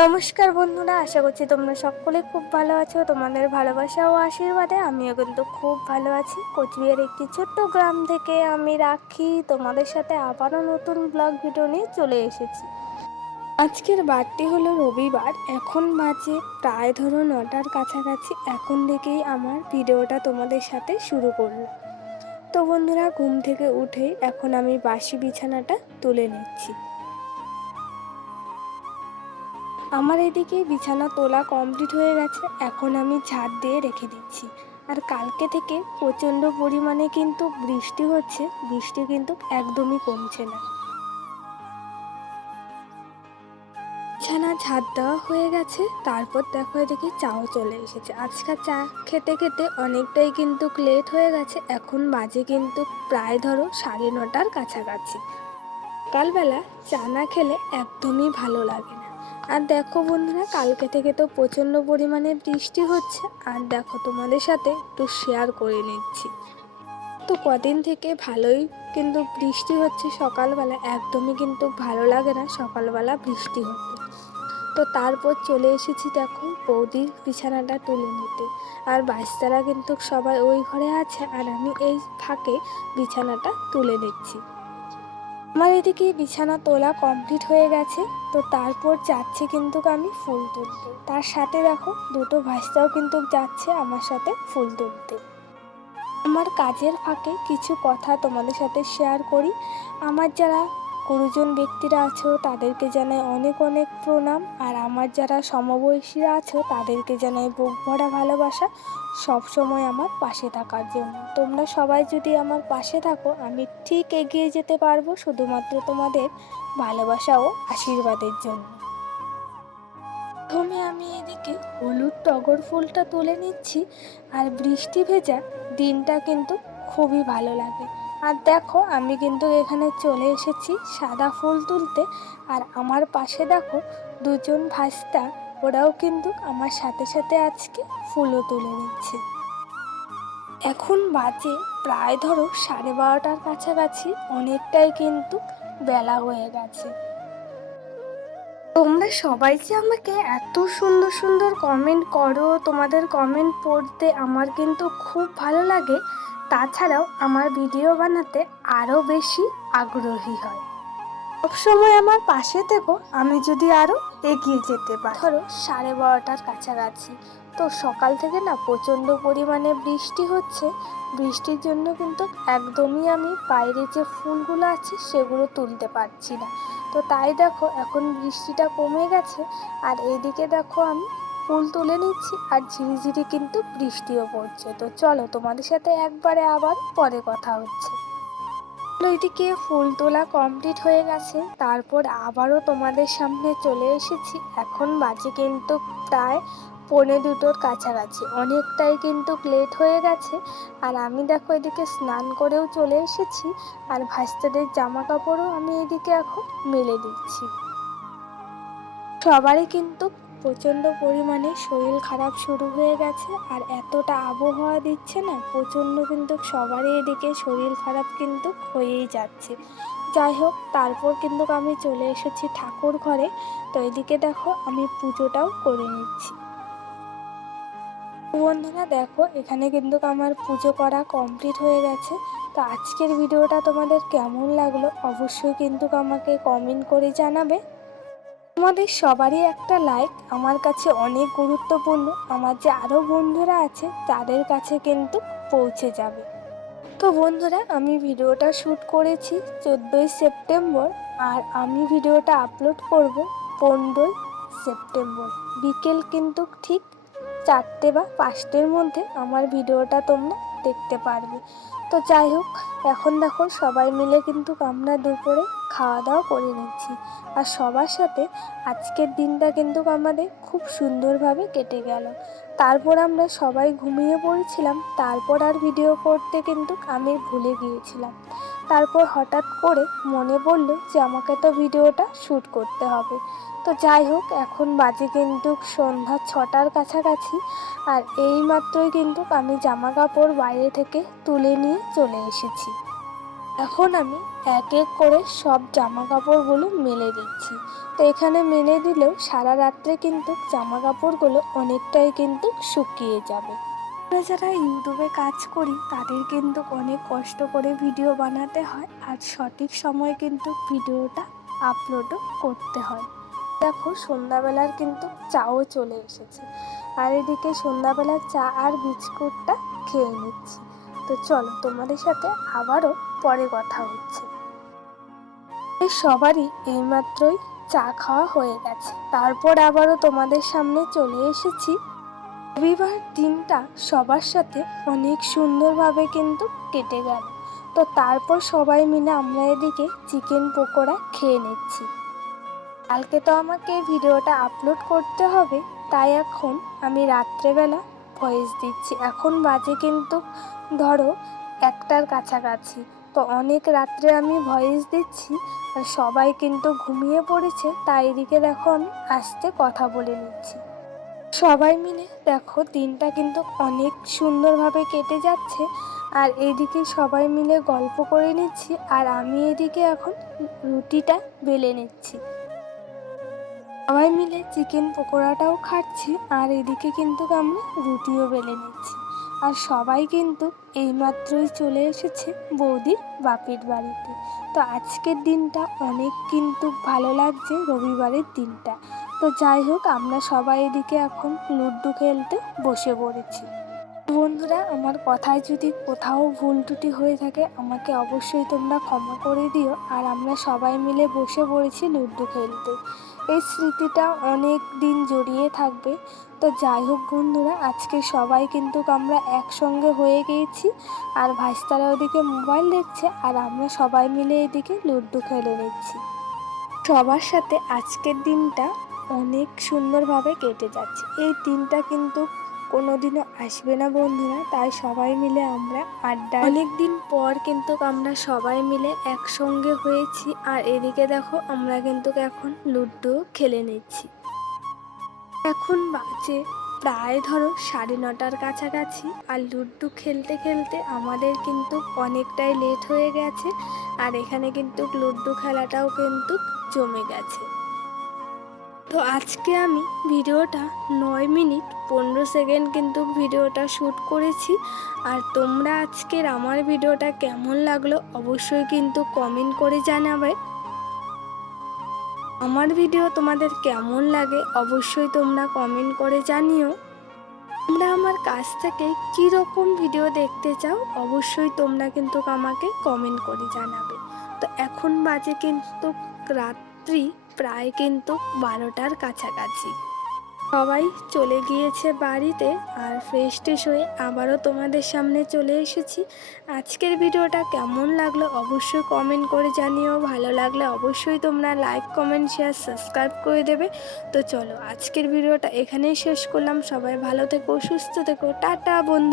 নমস্কার বন্ধুরা, আশা করছি তোমরা সকলে খুব ভালো আছো। তোমাদের ভালোবাসা ও আশীর্বাদে আমিও কিন্তু খুব ভালো আছি। কোচবিহার একটি ছোট্ট গ্রাম থেকে আমি রাখি। তোমাদের সাথে আবারও নতুন ব্লগ ভিডিও নিয়ে চলে এসেছি। আজকের বারটি হলো রবিবার, এখন বাজে প্রায় ধরো নটার কাছাকাছি। এখন থেকেই আমার ভিডিওটা তোমাদের সাথে শুরু করলাম। তো বন্ধুরা, ঘুম থেকে উঠেই এখন আমি বাসি বিছানাটা তুলে নিচ্ছি। আমার এদিকে বিছানা তোলা কমপ্লিট হয়ে গেছে। এখন আমি ঝাড় দিয়ে রেখে দিচ্ছি। আর কালকে থেকে প্রচণ্ড পরিমাণে কিন্তু বৃষ্টি হচ্ছে। বৃষ্টি কিন্তু একদমই কমছে না। বিছানা ঝাড় দেওয়া হয়ে গেছে। তারপর দেখো এদিকে চাও চলে এসেছে। আজকাল চা খেতে খেতে অনেকটাই কিন্তু লেট হয়ে গেছে। এখন বাজে কিন্তু প্রায় ধরো সাড়ে নটার কাছাকাছি। সকালবেলা চা না খেলে একদমই ভালো লাগে না। আর দেখো বন্ধুরা, কালকে থেকে তো প্রচণ্ড পরিমাণে বৃষ্টি হচ্ছে। আর দেখো তোমাদের সাথে একটু শেয়ার করে নিচ্ছি। তো কদিন থেকে ভালোই কিন্তু বৃষ্টি হচ্ছে সকালবেলা, একদমই কিন্তু ভালো লাগে না সকালবেলা বৃষ্টি হতে। তো তারপর চলে এসেছি দেখো বৌদির বিছানাটা তুলে নিতে। আর বাচ্চারা কিন্তু সবাই ওই ঘরে আছে, আর আমি এই ফাঁকে বিছানাটা তুলে নিচ্ছি। আমার এদিকে বিছানা তোলা কমপ্লিট হয়ে গেছে, তো তারপর যাচ্ছে কিন্তু আমি ফুল তুলতে। তার সাথে দেখো, দুটো ভাসটাও কিন্তু যাচ্ছে আমার সাথে ফুল তুলতে। আমার কাজের ফাঁকে কিছু কথা তোমাদের সাথে শেয়ার করি। আমার যারা গুরুজন ব্যক্তিরা আছো, তাদেরকে জানাই অনেক অনেক প্রণাম। আর আমার যারা সমবয়সীরা আছো, তাদেরকে জানাই বুক ভরা ভালোবাসা, সব সময় আমার পাশে থাকার জন্য। তোমরা সবাই যদি আমার পাশে থাকো, আমি ঠিক এগিয়ে যেতে পারব শুধুমাত্র তোমাদের ভালোবাসা ও আশীর্বাদের জন্য। প্রথমে আমি এদিকে হলুদ টগর ফুলটা তুলে নিচ্ছি, আর বৃষ্টি ভেজা দিনটা কিন্তু খুবই ভালো লাগে। আর দেখো, আমি কিন্তু এখানে চলে এসেছি সাদা ফুল তুলতে। আর আমার পাশে দেখো, দুজন ভাস্তা, ওরাও কিন্তু আমার সাথে সাথে আজকে ফুলও তুলে নিচ্ছে। এখন বাজে প্রায় ধরো সাড়ে বারোটার কাছাকাছি, অনেকটাই কিন্তু বেলা হয়ে গেছে। তোমরা সবাই যে আমাকে এত সুন্দর সুন্দর কমেন্ট করো, তোমাদের কমেন্ট পড়তে আমার কিন্তু খুব ভালো লাগে। তাছাড়াও আমার ভিডিও বানাতে আরও বেশি আগ্রহী হয়। সবসময় আমার পাশে থেকো, আমি যদি আরও এগিয়ে যেতে পারি। ধরো সাড়ে বারোটার কাছাকাছি। তো সকাল থেকে না প্রচণ্ড পরিমাণে বৃষ্টি হচ্ছে। বৃষ্টির জন্য কিন্তু একদমই আমি বাইরে যে ফুলগুলো আছে সেগুলো তুলতে পারছি না। তো তাই দেখো, এখন বৃষ্টিটা কমে গেছে আর এইদিকে দেখো আমি ফুল তুলে নিচ্ছি আর ঝিরিঝিরি কিন্তু বৃষ্টিও পড়ছে। তো চলো তোমাদের সাথে একবারে আবার পরে কথা হচ্ছে। ওইদিকে ফুল তোলা কমপ্লিট হয়ে গেছে, তারপর আবারও তোমাদের সামনে চলে এসেছি। এখন বাজে কিন্তু প্রায় পৌনে দুটোর কাছাকাছি। অনেকটাই কিন্তু লেট হয়ে গেছে। আর আমি দেখো এদিকে স্নান করেও চলে এসেছি। আর ভাস্তাদের জামা কাপড়ও আমি এদিকে এখন মেলে দিচ্ছি। সবারই কিন্তু প্রচণ্ড পরিমাণে শরীর খারাপ শুরু হয়ে গেছে। আর এতটা আবহাওয়া দিচ্ছে না, প্রচণ্ড কিন্তু সবারই এদিকে শরীর খারাপ কিন্তু হয়েই যাচ্ছে। যাই হোক, তারপর কিন্তু আমি চলে এসেছি ঠাকুর ঘরে। তো এদিকে দেখো আমি পুজোটাও করে নিচ্ছি। বন্ধুরা দেখো, এখানে কিন্তু আমার পুজো করা কমপ্লিট হয়ে গেছে। তো আজকের ভিডিওটা তোমাদের কেমন লাগল অবশ্যই কিন্তু আমাকে কমেন্ট করে জানাবে। তোমাদের সবারই একটা লাইক আমার কাছে অনেক গুরুত্বপূর্ণ। আমার যে আরও বন্ধুরা আছে, তাদের কাছে কিন্তু পৌঁছে যাবে। তো বন্ধুরা, আমি ভিডিওটা শ্যুট করেছি চোদ্দোই সেপ্টেম্বর, আর আমি ভিডিওটা আপলোড করব পনেরোই সেপ্টেম্বর। বিকেল কিন্তু ঠিক চারটে বা পাঁচটের মধ্যে আমার ভিডিওটা তোমরা দেখতে পারবে। তো যাই হোক, এখন দেখো সবাই মিলে কিন্তু আমরা দুপুরে খাওয়া দাওয়া করে নিচ্ছি। আর সবার সাথে আজকের দিনটা কিন্তু আমাদের খুব সুন্দরভাবে কেটে গেল। তারপর আমরা সবাই ঘুমিয়ে পড়েছিলাম, তারপর আর ভিডিও করতে কিন্তু আমি ভুলে গিয়েছিলাম। তারপর হঠাৎ করে মনে পড়ল যে আমাকে তো ভিডিওটা শ্যুট করতে হবে। তো যাই হোক, এখন বাজে কিন্তু সন্ধ্যা ছটার কাছাকাছি আর এই মাত্রই কিন্তু আমি জামা কাপড় বাইরে থেকে তুলে নিয়ে চলে এসেছি। এখন আমি এক এক করে সব জামা কাপড়গুলো মেলে দিচ্ছি। তো এখানে মেলে দিলেও সারা রাত্রে কিন্তু জামা কাপড়গুলো অনেকটাই কিন্তু শুকিয়ে যাবে। আমরা যারা ইউটিউবে কাজ করি, তাদের কিন্তু অনেক কষ্ট করে ভিডিও বানাতে হয় আর সঠিক সময় কিন্তু ভিডিওটা আপলোডও করতে হয়। দেখো, সন্ধ্যাবেলার কিন্তু চাও চলে এসেছে। আর এদিকে সন্ধ্যাবেলার চা আর বিস্কুটটা খেয়ে নিচ্ছি। তো চলো, তোমাদের সাথে আবারও পরে কথা হচ্ছে। এই সবারই এইমাত্রই চা খাওয়া হয়ে গেছে। তারপর আবারও তোমাদের সামনে চলে এসেছি রবিবার দিনটা সবার সাথে অনেক সুন্দরভাবে কিন্তু কেটে গেল। তো তারপর সবাই মিলে আমরা এদিকে চিকেন পকোড়া খেয়ে নিচ্ছি। কালকে তো আমাকে ভিডিওটা আপলোড করতে হবে, তাই এখন আমি রাত্রেবেলা ভয়েস দিচ্ছি। এখন বাজে কিন্তু ধরো একটার কাছাকাছি। তো অনেক রাত্রে আমি ভয়েস দিচ্ছি, আর সবাই কিন্তু ঘুমিয়ে পড়েছে, তাই এদিকে দেখো আমি আসতে কথা বলে নিচ্ছি। সবাই মিলে দেখো, দিনটা কিন্তু অনেক সুন্দরভাবে কেটে যাচ্ছে। আর এদিকে সবাই মিলে গল্প করে নিচ্ছি, আর আমি এদিকে এখন রুটিটা বেলে নিচ্ছি। সবাই মিলে চিকেন পকোড়াটাও খাচ্ছি, আর এদিকে কিন্তু আমরা রুটিও বেলে নিচ্ছি। আর সবাই কিন্তু এইমাত্রই চলে এসেছে বৌদির বাপের বাড়িতে। তো আজকের দিনটা অনেক কিন্তু ভালো লাগছে রবিবারের দিনটা। তো যাই হোক, আমরা সবাই এদিকে এখন লুডো খেলতে বসে পড়েছি। বন্ধুরা, আমার কথায় যদি কোথাও ভুল ত্রুটি হয়ে থাকে, আমাকে অবশ্যই তোমরা ক্ষমা করে দিও আর আমরা সবাই মিলে বসে পড়েছি লুডো খেলতে। এই স্মৃতিটা অনেক দিন জড়িয়ে থাকবে। তো যাই হোক বন্ধুরা, আজকে সবাই কিন্তু আমরা একসঙ্গে হয়ে গিয়েছি আর ভাইস্তারা ওদিকে মোবাইল দেখছে আর আমরা সবাই মিলে এদিকে লুডো খেলে নিচ্ছি। সবার সাথে আজকের দিনটা অনেক সুন্দরভাবে কেটে যাচ্ছে। এই দিনটা কিন্তু কোনোদিনও আসবে না বন্ধুরা। তাই সবাই মিলে আমরা আড্ডা অনেক দিন পর কিন্তু আমরা সবাই মিলে একসঙ্গে হয়েছি। আর এদিকে দেখো, আমরা কিন্তু এখন লুডো খেলে নিচ্ছি। এখন বাজে প্রায় ধরো সাড়ে নটার কাছাকাছি। আর লুডো খেলতে খেলতে আমাদের কিন্তু অনেকটাই লেট হয়ে গেছে। আর এখানে কিন্তু লুডো খেলাটাও কিন্তু জমে গেছে। তো আজকে আমি ভিডিওটা নয় মিনিট পনেরো সেকেন্ড কিন্তু ভিডিওটা শ্যুট করেছি। আর তোমরা আজকের আমার ভিডিওটা কেমন লাগল অবশ্যই কিন্তু কমেন্ট করে জানাবে। আমার ভিডিও তোমাদের কেমন লাগে অবশ্যই তোমরা কমেন্ট করে জানিও। তোমরা আমার কাছ থেকে রকম ভিডিও দেখতে চাও অবশ্যই তোমরা কিন্তু আমাকে কমেন্ট করে জানাবে। তো এখন বাজে কিন্তু রাত্রি প্রায় কিন্তু বারোটার কাছাকাছি। সবাই চলে গিয়েছে বাড়িতে আর ফ্রেশ ট্রেশ হয়ে আবারও তোমাদের সামনে চলে এসেছি। আজকের ভিডিওটা কেমন লাগল অবশ্যই কমেন্ট করে জানিও। ভালো লাগলে অবশ্যই তোমরা লাইক কমেন্ট শেয়ার সাবস্ক্রাইব করে দেবে। তো চলো আজকের ভিডিওটা এখানেই শেষ করলাম। সবাই ভালো থেকো, সুস্থ থেকো। টাটা বন্ধুরা।